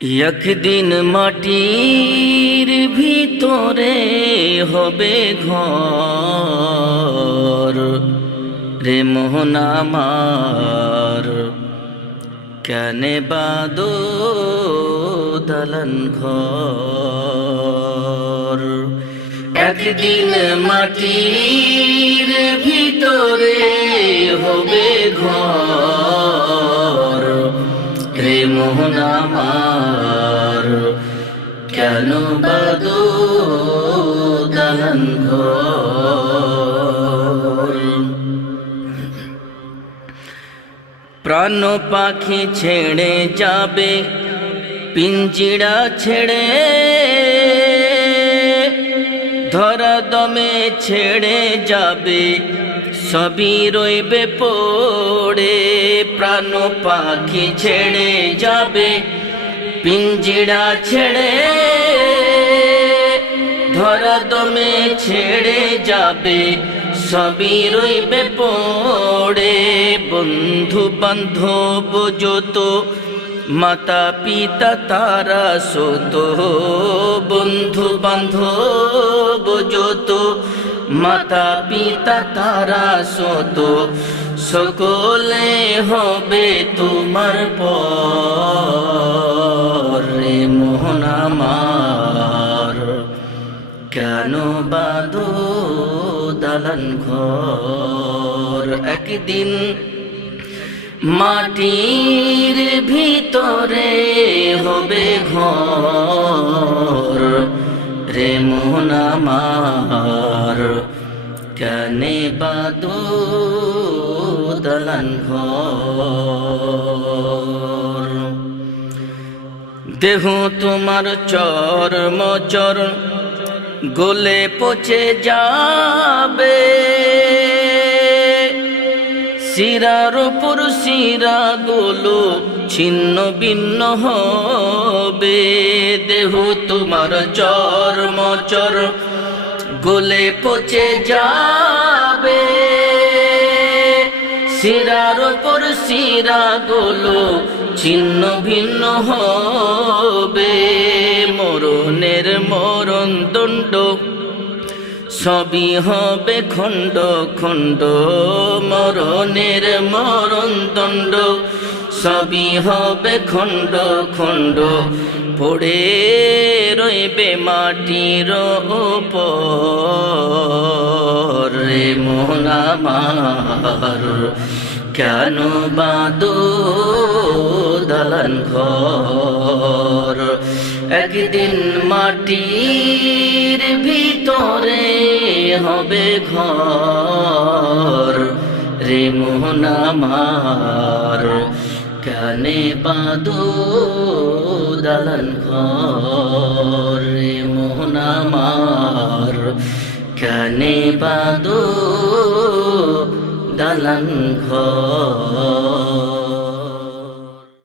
একদিন মাটির ভিতরে হবে ঘর রে মোহন আমার কেনে বাদো দালান ঘর একদিন মাটির ভিতরে হবে ঘর রে মোহন আমার কেন বাদু দালান প্রাণ পাখি ছেড়ে যাবে পিঞ্জিড়া ছেড়ে ধরা দমে ছেড়ে যাবে, সবই রইবে পড়ে। প্রাণ পাখি ছেড়ে যাবে, পিঞ্জিরা ছেড়ে। ধরা দমে ছেড়ে যাবে, সবই রইবে পড়ে। বন্ধু বান্ধব যত, মাতা পিতা তারা সত। বন্ধু বান্ধব যত মাতা পিতা তারা সত। সকলে হবে তোমার পর। মোহন আমার, কেন বাদো দালান ঘর? একদিন মাটির ভিতরে হবে ঘর। রে মোহন আমার। কেনে বাদু দলন দেহ তোমার চর মচর গোলে পচে যাবে। শিরার উপর শিরা গোলো ছিন্ন ভিন্ন হবে। দেহ তোমার চর মচর গোলে পচে যাবে। শিরার উপর শিরা গোলো ছিন্ন ভিন্ন হবে। মরণের মরণ দণ্ড সবই হবে খণ্ড খণ্ড, মরণের মরণ দণ্ড। সবই হবে খণ্ড খণ্ড, পড়ে রইবে মাটির ওপর। রে মোহন কেন বাদো দালান ঘর? একদিন মাটির ভিতরে হবে ঘর। রে মোহন আমার, কানে বাদো দালান ঘর। রে মোহন আমার, কানে বাদো দালান ঘর।